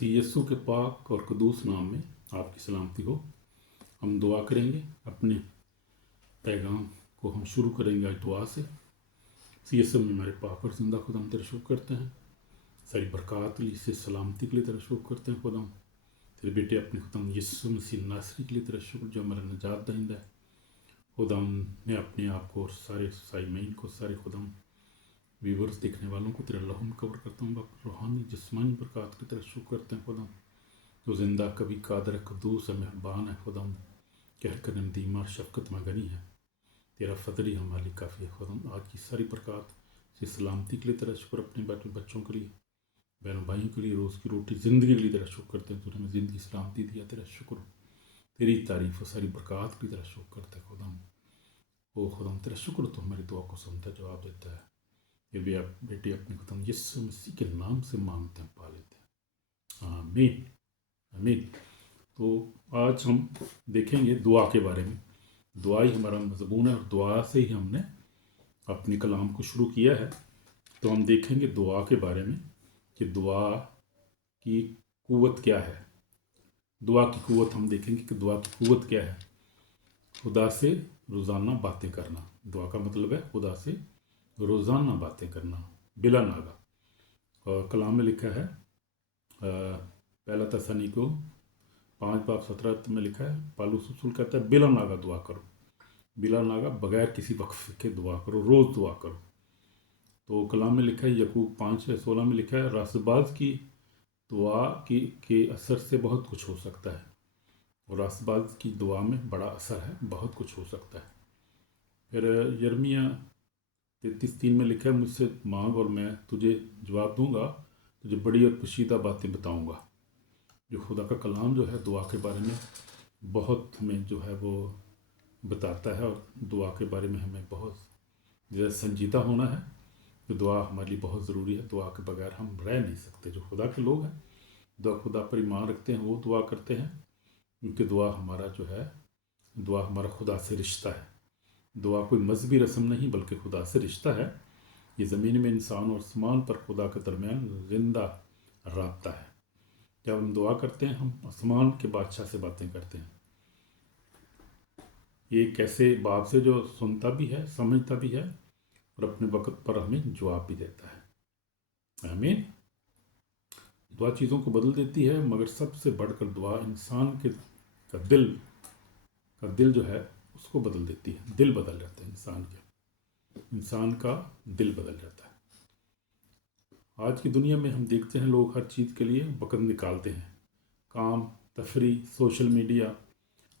सी यस्सु के पाक और कदूस नाम में आपकी सलामती हो। हम दुआ करेंगे। अपने पैगाम को हम शुरू करेंगे आज दुआ से। सी यस्सु में हमारे पाक और जिंदा खुदा हम तेरा शुक्र करते हैं, सारी बरक़ात के लिए, से सलामती के लिए तेरा शुक्र करते हैं। खुदा तेरे बेटे अपने खुदा यस्सु मसीह नासरी के लिए तेरा शुक्र, जो हमारा निजात दहिंदा है। खुदा मैं अपने आप को और सारे साइमईन को, सारे खुदा व्यूवर्स देखने वालों को तेरा लहू में कवर करता हूँ। रूहानी जिस्मानी बरक़ात की तेरा शुक्र करते हैं। खुदा जो जिंदा कभी कादर कदूस है, मेहरबान है। खुदा कहर कर दीमा शफ़क़त में गनी है। तेरा फजली हमारी काफ़ी है। खुदा आज की सारी बरक़ात से सलामती के लिए तेरा शुक्र, अपने बच्चों के लिए, बहनों भाइयों के लिए, रोज़ की रोटी ज़िंदगी के लिए तेरा शुक्र करते हैं। तूने हमें ज़िंदगी सलामती दिया, तेरा शुक्र, तेरी तारीफ़ और सारी बरक़ात के लिए तेरा शुक्र करते हैं। खुदा ओ खुदा तेरा शुक्र, तो हमारी दुआ को सुनता, जवाब देता है। ये भी आप बेटे अपने खुदा यीशु मसीह के नाम से मांगते हैं, पा लेते हैं। आमीन आमीन। तो आज हम देखेंगे दुआ के बारे में। दुआ ही हमारा मज़मून है और दुआ से ही हमने अपने कलाम को शुरू किया है। तो हम देखेंगे दुआ के बारे में कि दुआ की क़ुव्वत क्या है। दुआ की क़ुव्वत हम देखेंगे कि दुआ की क़ुव्वत क्या है। खुदा से रोज़ाना बातें करना, दुआ का मतलब है खुदा से रोज़ाना बातें करना बिला नागा। और कलाम में लिखा है, पहला तस्सलोनीको 5:17 में लिखा है, पौलुस रसूल कहता है बिला नागा दुआ करो, बिला नागा बगैर किसी वक्फ के दुआ करो, रोज़ दुआ करो। तो कलाम में लिखा है, याकूब 5:16 में लिखा है, रास्तबाज की दुआ के असर से बहुत कुछ हो सकता है। और रास्तबाज की दुआ में बड़ा असर है, बहुत कुछ हो सकता है। फिर यिर्मयाह 33:3 में लिखा है, मुझसे मांग और मैं तुझे जवाब दूंगा, तुझे बड़ी और पोशीदा बातें बताऊंगा। जो खुदा का कलाम जो है दुआ के बारे में बहुत हमें जो है वो बताता है। और दुआ के बारे में हमें बहुत ज़्यादा संजीदा होना है कि दुआ हमारे लिए बहुत ज़रूरी है। दुआ के बगैर हम रह नहीं सकते। जो खुदा के लोग हैं, दुआ खुदा पर ईमान रखते हैं, वो दुआ करते हैं, क्योंकि दुआ हमारा जो है, दुआ हमारा खुदा से रिश्ता है। दुआ कोई मजहबी रस्म नहीं, बल्कि खुदा से रिश्ता है। ये ज़मीन में इंसान और आसमान पर खुदा के दरमियान जिंदा राब्ता है। जब हम दुआ करते हैं, हम आसमान के बादशाह से बातें करते हैं। ये एक ऐसे बाप से जो सुनता भी है, समझता भी है और अपने वक्त पर हमें जवाब भी देता है। आमीन। दुआ चीज़ों को बदल देती है, मगर सबसे बढ़कर दुआ इंसान के दिल जो है उसको बदल देती है। दिल बदल जाता है इंसान का दिल बदल जाता है। आज की दुनिया में हम देखते हैं लोग हर चीज़ के लिए वक़्त निकालते हैं, काम, तफरीह, सोशल मीडिया,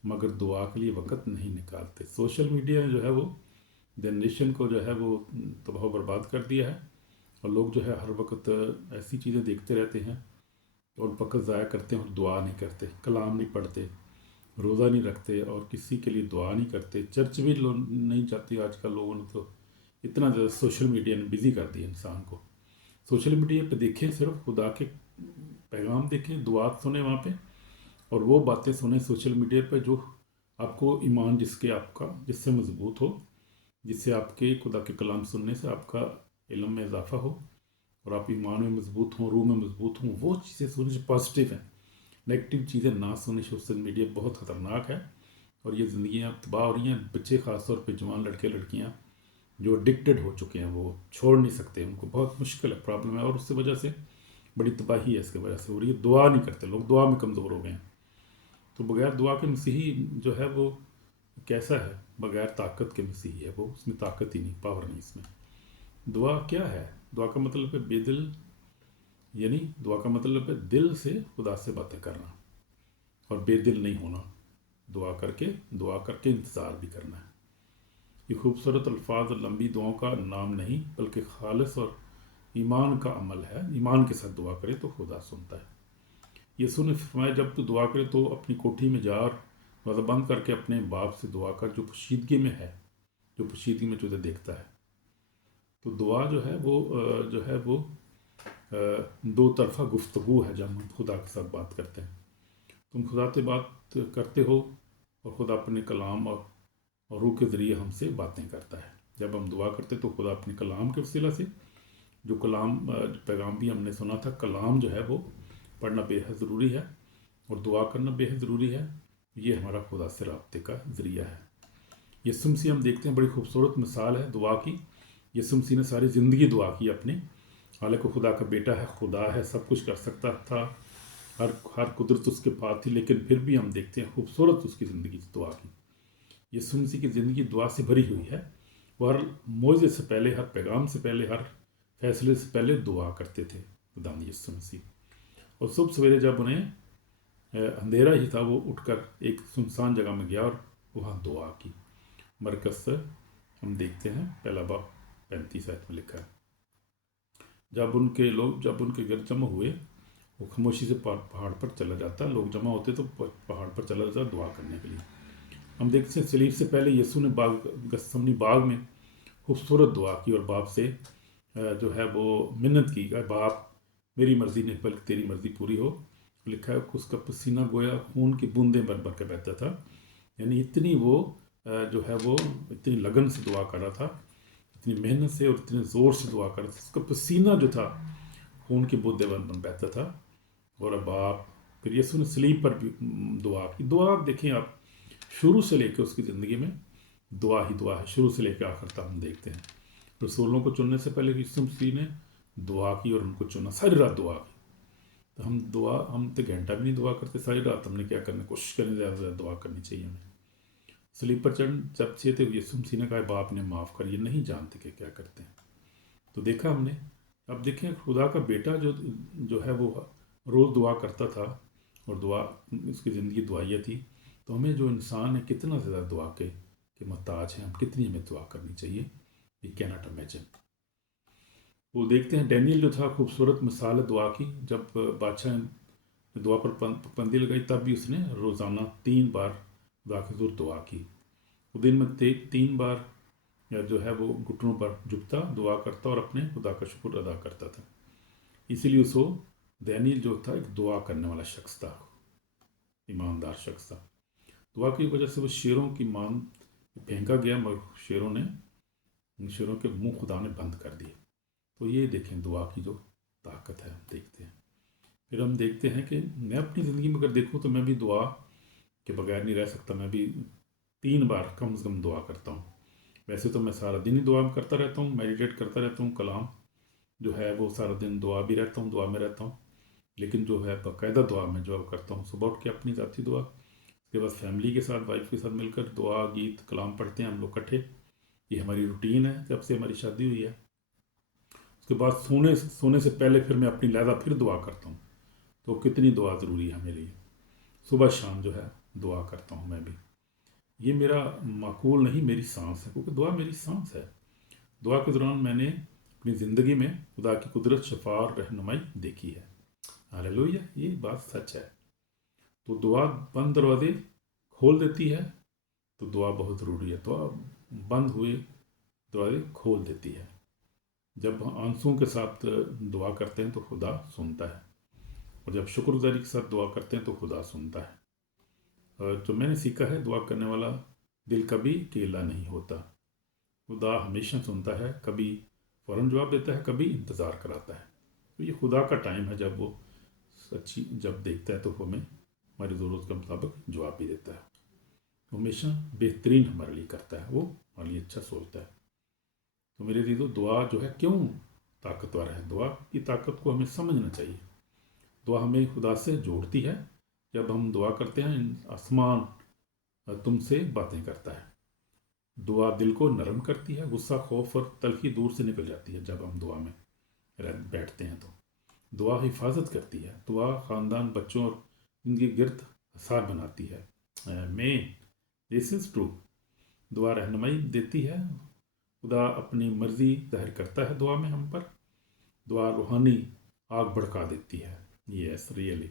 मगर दुआ के लिए वक़्त नहीं निकालते। सोशल मीडिया जो है वो जनरेशन को जो है वो तबाह बर्बाद कर दिया है। और लोग जो है हर वक्त ऐसी चीज़ें देखते रहते हैं और वक़्त ज़ाया करते हैं और दुआ नहीं करते, कलाम नहीं पढ़ते, रोज़ा नहीं रखते और किसी के लिए दुआ नहीं करते। चर्च भी नहीं जाती आजकल। लोगों ने तो इतना ज़्यादा सोशल मीडिया ने बिज़ी कर दिया इंसान को। सोशल मीडिया पे देखें, सिर्फ खुदा के पैगाम देखें, दुआ सुने वहाँ पे, और वो बातें सुने सोशल मीडिया पे जो आपको ईमान जिससे मजबूत हो, जिससे आपके खुदा के कलाम सुनने से आपका इल्म में इजाफा हो और आप ईमान में मजबूत हों, रूह में मजबूत हों, वो चीज़ें सुने जो पॉजिटिव हैं। नेगेटिव चीज़ें ना सुने। सोशल मीडिया बहुत ख़तरनाक है और ये ज़िंदगियाँ तबाह हो रही हैं। बच्चे ख़ासतौर पे जवान लड़के लड़कियाँ जो एडिक्टेड हो चुके हैं, वो छोड़ नहीं सकते, उनको बहुत मुश्किल है, प्रॉब्लम है, और उसकी वजह से बड़ी तबाही है। इसकी वजह से हो रही है, दुआ नहीं करते लोग, दुआ में कमज़ोर हो गए हैं। तो बगैर दुआ के मसीही जो है वो कैसा है? बगैर ताकत के मसीही है वो, उसमें ताकत ही नहीं, पावर नहीं इसमें। दुआ क्या है? दुआ का मतलब है बेदिल, यानी दुआ का मतलब है दिल से खुदा से बातें करना और बेदिल नहीं होना। दुआ करके इंतज़ार भी करना है। ये खूबसूरत अल्फाज और लंबी दुआओं का नाम नहीं, बल्कि खालिस और ईमान का अमल है। ईमान के साथ दुआ करे तो खुदा सुनता है। यीशु ने फरमाया, जब तू दुआ करे तो अपनी कोठी में जा और दरवाज़ा बंद करके अपने बाप से दुआ कर जो पोशीदगी में है, जो पोशीदगी में तुझे देखता है। तो दुआ जो है वो दो तरफ़ा गुफ्तगू है। जब हम खुदा के साथ बात करते हैं, तुम खुदा से बात करते हो और खुदा अपने कलाम और रूह के ज़रिए हमसे बातें करता है। जब हम दुआ करते तो खुदा अपने कलाम के वसीला से, जो कलाम पैगाम भी हमने सुना था, कलाम जो है वो पढ़ना बेहद ज़रूरी है और दुआ करना बेहद ज़रूरी है। ये हमारा खुदा से राब्ते का ज़रिया है। यीशु मसीह हम देखते हैं बड़ी खूबसूरत मिसाल है दुआ की। यीशु मसीह ने सारी ज़िंदगी दुआ की अपनी, हालांकि खुदा का बेटा है, खुदा है, सब कुछ कर सकता था, हर कुदरत उसके पास थी, लेकिन फिर भी हम देखते हैं खूबसूरत उसकी ज़िंदगी दुआ की। यीशु मसीह की ज़िंदगी दुआ से भरी हुई है। वो हर मौजे से पहले, हर पैगाम से पहले, हर फैसले से पहले दुआ करते थे खुदा यीशु मसीह। और सुबह सवेरे जब उन्हें अंधेरा ही था, वो उठकर एक सुनसान जगह में गया और वहाँ दुआ की। मरकज़ से हम देखते हैं पहला बाब 35 आयत में लिखा है, जब उनके घर जमा हुए, वो खामोशी से पहाड़ पर चला जाता। लोग जमा होते तो पहाड़ पर चला जाता दुआ करने के लिए। हम देखते हैं सलीब से पहले यीशु ने गethsemane बाग में खूबसूरत दुआ की और बाप से जो है वो मिन्नत की, बाप मेरी मर्ज़ी नहीं बल्कि तेरी मर्ज़ी पूरी हो। लिखा है उसका पसीना गोया खून की बूंदें भर भर के बहता था, यानी इतनी वो जो है वो इतनी लगन से दुआ कर रहा था, इतनी मेहनत से और इतने ज़ोर से दुआ कर रहा था, उसका पसीना जो था खून की बूंदें बन बहता था। और अब आप फिर यीशु ने सलीब पर भी दुआ की। दुआ देखें आप, शुरू से लेकर उसकी ज़िंदगी में दुआ ही दुआ है, शुरू से लेकर आखिर तक हम देखते हैं। रसूलों को चुनने से पहले यीशु मसीह ने दुआ की और उनको चुना, सारी रात दुआ की। तो हम तो घंटा भी नहीं दुआ करते सारी रात, हमने क्या करना, कोशिश करनी ज़्यादा से ज़्यादा दुआ करनी चाहिए हमें। सलीब पर चढ़ जब से थे यीशु मसीह ने कहा बाप ने माफ़ कर, ये नहीं जानते कि क्या करते हैं। तो देखा हमने, अब देखें खुदा का बेटा जो है वो रोज़ दुआ करता था और दुआ उसकी ज़िंदगी दुआइया थी। तो हमें जो इंसान है कितना ज़्यादा दुआ के मोहताज हैं हम, कितनी हमें दुआ करनी चाहिए, वी कैन नॉट इमेजिन। वो देखते हैं डैनियल जो था, खूबसूरत मिसाल है दुआ की। जब बादशाह ने दुआ पर पाबंदी लगाई तब भी उसने रोज़ाना 3 बार खुदा के हुज़ूर दुआ की। वो दिन में 3 बार जो है वो घुटनों पर झुकता, दुआ करता और अपने खुदा का शुक्र अदा करता था। इसीलिए उसको डैनियल जो था एक दुआ करने वाला शख्स था, ईमानदार शख्स था। दुआ की वजह से वो शेरों की मान फेंका गया, मगर शेरों के मुंह खुदा ने बंद कर दिए। तो ये देखें दुआ की जो ताकत है, हम देखते हैं। फिर हम देखते हैं कि मैं अपनी ज़िंदगी में अगर देखूँ तो मैं भी दुआ के बगैर नहीं रह सकता। मैं भी 3 बार कम से कम दुआ करता हूँ। वैसे तो मैं सारा दिन ही दुआ करता रहता हूँ, मेडिटेट करता रहता हूँ, कलाम जो है वो सारा दिन दुआ भी रहता हूँ, दुआ में रहता हूँ। लेकिन जो है बाकायदा दुआ में जो करता हूँ, सुबह उठ के अपनी ज़ाती दुआ, उसके बाद फैमिली के साथ, वाइफ के साथ मिलकर दुआ, गीत, कलाम पढ़ते हैं हम लोग इकट्ठे। ये हमारी रूटीन है जब से हमारी शादी हुई है। उसके बाद सोने से पहले फिर मैं अपनी लहदा फिर दुआ करता हूँ। तो कितनी दुआ ज़रूरी है मेरे लिए, सुबह शाम जो है दुआ करता हूँ मैं भी। ये मेरा माकूल नहीं, मेरी सांस है, क्योंकि दुआ मेरी सांस है। दुआ के दौरान मैंने अपनी ज़िंदगी में खुदा की कुदरत, शफा और रहनुमाई देखी है। हालेलुया, ये बात सच है। तो दुआ बंद दरवाजे खोल देती है, तो दुआ बहुत ज़रूरी है। दुआ बंद हुए दरवाजे खोल देती है। जब आंसुओं के साथ दुआ करते हैं तो खुदा सुनता है, और जब शुक्रगुजारी के साथ दुआ करते हैं तो खुदा सुनता है। और जो मैंने सीखा है, दुआ करने वाला दिल कभी अकेला नहीं होता। खुदा हमेशा सुनता है, कभी फ़ौरन जवाब देता है, कभी इंतज़ार कराता है। तो ये खुदा का टाइम है, जब वो सच्ची जब देखता है तो हमें हमारी ज़रूरत के मुताबिक जवाब भी देता है। हमेशा बेहतरीन हमारे लिए करता है, वो हमारे लिए अच्छा सोचता है। तो मेरे लिए तो दुआ जो है क्यों ताकतवर है, दुआ की ताकत को हमें समझना चाहिए। दुआ हमें खुदा से जोड़ती है। जब हम दुआ करते हैं, आसमान तुमसे बातें करता है। दुआ दिल को नरम करती है, गुस्सा, खौफ और तलखी दूर से निकल जाती है। जब हम दुआ में बैठते हैं तो दुआ हिफाजत करती है। दुआ ख़ानदान, बच्चों और इनके गिरद हसार बनाती है। मैं दिस इज़ ट्रू। दुआ रहनुमाई देती है। खुदा अपनी मर्ज़ी जाहिर करता है दुआ में हम पर। दुआ रूहानी आग भड़का देती है। Yes, really.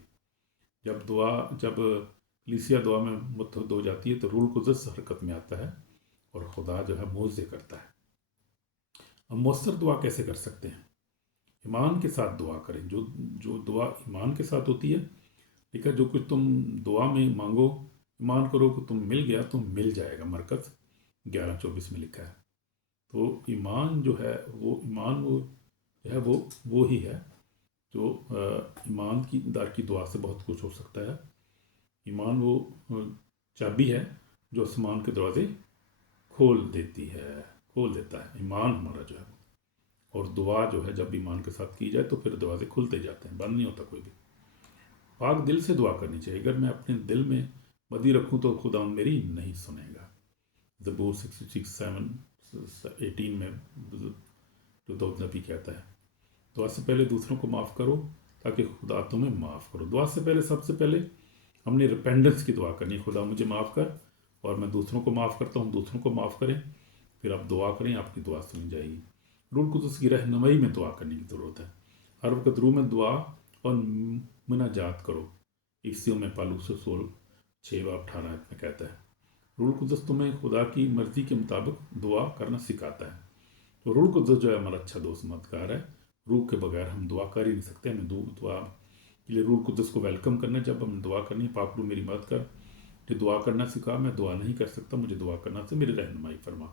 जब कलीसिया दुआ में मुत्तहद हो जाती है तो रूह कुद्दस हरकत में आता है और खुदा जो है मोज़े करता है। हम मौसर दुआ कैसे कर सकते हैं? ईमान के साथ दुआ करें। जो दुआ ईमान के साथ होती है, ठीक है, जो कुछ तुम दुआ में मांगो, ईमान करो कि तुम मिल गया तो मिल जाएगा। मरकज़ 11:24 में लिखा है। तो ईमान जो है वो ईमान वो जो है वो ही है जो ईमान की दार की दुआ से बहुत कुछ हो सकता है। ईमान वो चाबी है जो आसमान के दरवाजे खोल देता है ईमान हमारा जो है। और दुआ जो है जब ईमान के साथ की जाए तो फिर दरवाजे खुलते जाते हैं, बंद नहीं होता कोई भी। पाक दिल से दुआ करनी चाहिए। अगर मैं अपने दिल में बदी रखूँ तो खुदा मेरी नहीं सुनेगा। ज़बूर 66:18 में जो दाऊद नबी कहता है, दुआ से पहले दूसरों को माफ़ करो ताकि खुदा तुम्हें माफ़ करो। दुआ से पहले सबसे पहले हमने रिपेंडेंस की दुआ करनी है, खुदा मुझे माफ़ कर और मैं दूसरों को माफ़ करता हूँ, दूसरों को माफ़ करें। फिर आप दुआ करें, आपकी दुआ सुनी जाएगी। रूह कुदस की रहनुमाई में दुआ करने की ज़रूरत है। हर वक्त रूह में दुआ और मुनाजात करो। इफ्सियों में पालू से 6:18 में कहता है। रूह कुदस तुम्हें खुदा की मर्ज़ी के मुताबिक दुआ करना सिखाता है। तो रूह कुदस जो है हमारा अच्छा दोस्त मददगार है। रूह के बगैर हम दुआ कर ही नहीं सकते। हमें दुआ के लिए रूह कुदस को वेलकम करना है। जब हमें दुआ करनी है, पाक रूह मेरी मदद कर, कि दुआ करना सिखा, मैं दुआ नहीं कर सकता, मुझे दुआ करना से मेरी रहनुमाई फरमा।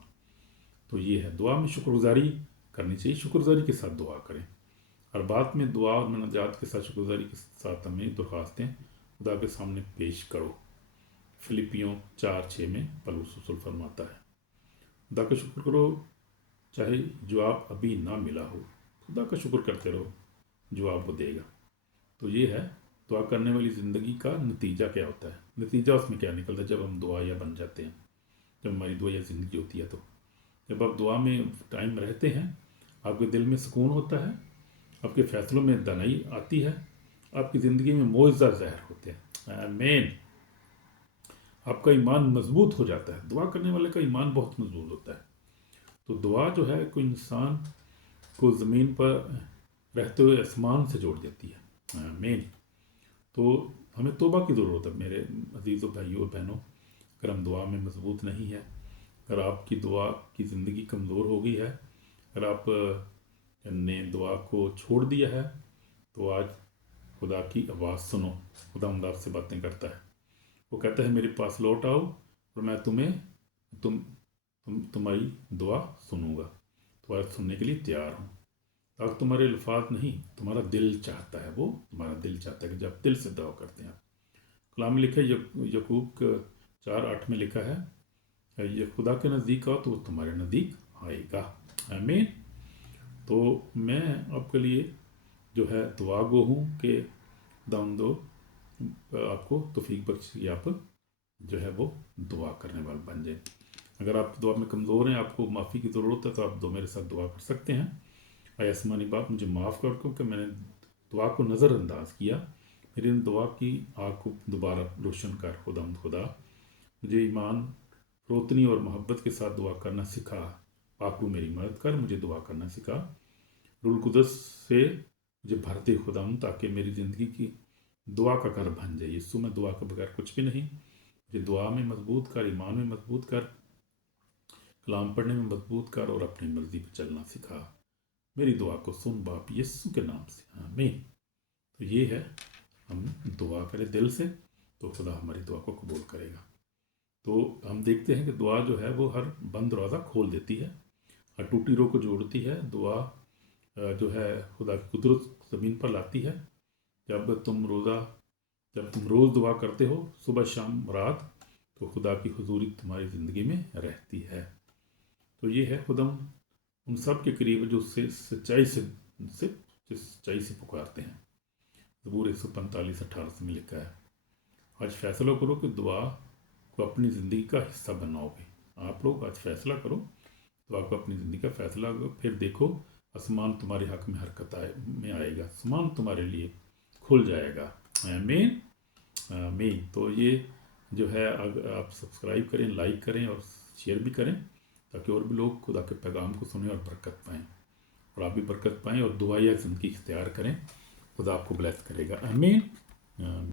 तो ये है, दुआ में शुक्रगुजारी करनी चाहिए, शुक्रगुजारी के साथ दुआ करें। हर बात में दुआ और मनाजात के साथ शुक्रगुजारी के साथ हमें दरख्वास्तें खुदा के सामने पेश करो। फिलिपियों 4:6 में पौलुस रसूल फरमाता है, खुदा का शुक्र करो चाहे जवाब अभी ना मिला हो। खुदा का शुक्र करते रहो, जवाब वो देगा। तो ये है दुआ करने वाली ज़िंदगी का नतीजा क्या होता है। नतीजा उसमें क्या निकलता है जब हम दुआ या बन जाते हैं, जब हमारी दुआ या ज़िंदगी होती है। तो जब आप दुआ में टाइम रहते हैं, आपके दिल में सुकून होता है, आपके फैसलों में दानाई आती है, आपकी ज़िंदगी में मोइज़ा ज़हर होते हैं। आमीन। आपका ईमान मजबूत हो जाता है। दुआ करने वाले का ईमान बहुत मजबूत होता है। तो दुआ जो है कोई इंसान को ज़मीन पर रहते हुए आसमान से जोड़ देती है। आमीन। तो हमें तौबा की ज़रूरत है मेरे अजीज़ों भाइयों और बहनों। अगर हम दुआ में मजबूत नहीं है, अगर आपकी दुआ की ज़िंदगी कमज़ोर हो गई है, अगर आप ने दुआ को छोड़ दिया है, तो आज खुदा की आवाज़ सुनो। खुदा आपसे बातें करता है। वो कहता है मेरे पास लौट आओ और मैं तुम्हारी दुआ सुनूंगा। तुम्हारा सुनने के लिए तैयार हूँ। अब तुम्हारे अल्फाज नहीं, तुम्हारा दिल चाहता है। वो तुम्हारा दिल चाहता है कि जब दिल से दुआ करते हैं। कलाम में लिखा है, यकूब 4:8 में लिखा है, ये खुदा के नज़दीक आओ तो वो तुम्हारे नज़दीक आएगा। आमीन। तो मैं आपके लिए जो है दुआ गो हूँ कि दाम दो आपको तौफीक बख्श कि आप जो है वो दुआ करने वाले बन जाए। अगर आप दुआ में कमज़ोर हैं, आपको माफ़ी की ज़रूरत है, तो आप मेरे साथ दुआ कर सकते हैं। आय आसमानी बाप मुझे माफ़ कर, क्योंकि मैंने दुआ को नज़रअंदाज किया। मेरी इन दुआ की आग को दोबारा रोशन कर खुदा। मुझे ईमान, रोतनी और मोहब्बत के साथ दुआ करना सिखा। पाकू मेरी मदद कर, मुझे दुआ करना सिखा। रूह कुदस से मुझे भरते खुदाम, ताकि मेरी ज़िंदगी की दुआ का घर बन जाए। यीशु में दुआ के बगैर कुछ भी नहीं। मुझे दुआ में मजबूत कर, ईमान में मजबूत कर, कलाम पढ़ने में मजबूत कर और अपनी मर्ज़ी पर चलना सिखा। मेरी दुआ को सुन बाप यीशु के नाम से, आमीन। तो ये है, हम दुआ करें दिल से तो खुदा हमारी दुआ को कबूल करेगा। तो हम देखते हैं कि दुआ जो है वो हर बंद दरवाज़ा खोल देती है, हर टूटी रोह को जोड़ती है। दुआ जो है खुदा की कुदरत ज़मीन पर लाती है। जब तुम रोज़ दुआ करते हो, सुबह शाम रात, तो खुदा की हुजूरी तुम्हारी ज़िंदगी में रहती है। तो ये है, खुदा उन सब के करीब जो उससे सच्चाई से पुकारते हैं। ज़बूर 145:18 में लिखा है, आज फैसला करो कि दुआ को अपनी ज़िंदगी का हिस्सा बनाओगे। आप लोग आज फैसला करो तो आपको अपनी ज़िंदगी का फैसला होगा। फिर देखो आसमान तुम्हारे हक में में आएगा, आसमान तुम्हारे लिए खुल जाएगा। आमीन आमीन। तो ये जो है, अगर आप सब्सक्राइब करें, लाइक करें और शेयर भी करें, ताकि और भी लोग खुदा के पैगाम को सुने और बरकत पाएँ, और आप भी बरकत पाएँ और दुआ या ज़िंदगी इख्तियार करें। खुदा आपको ब्लेस करेगा। आमीन।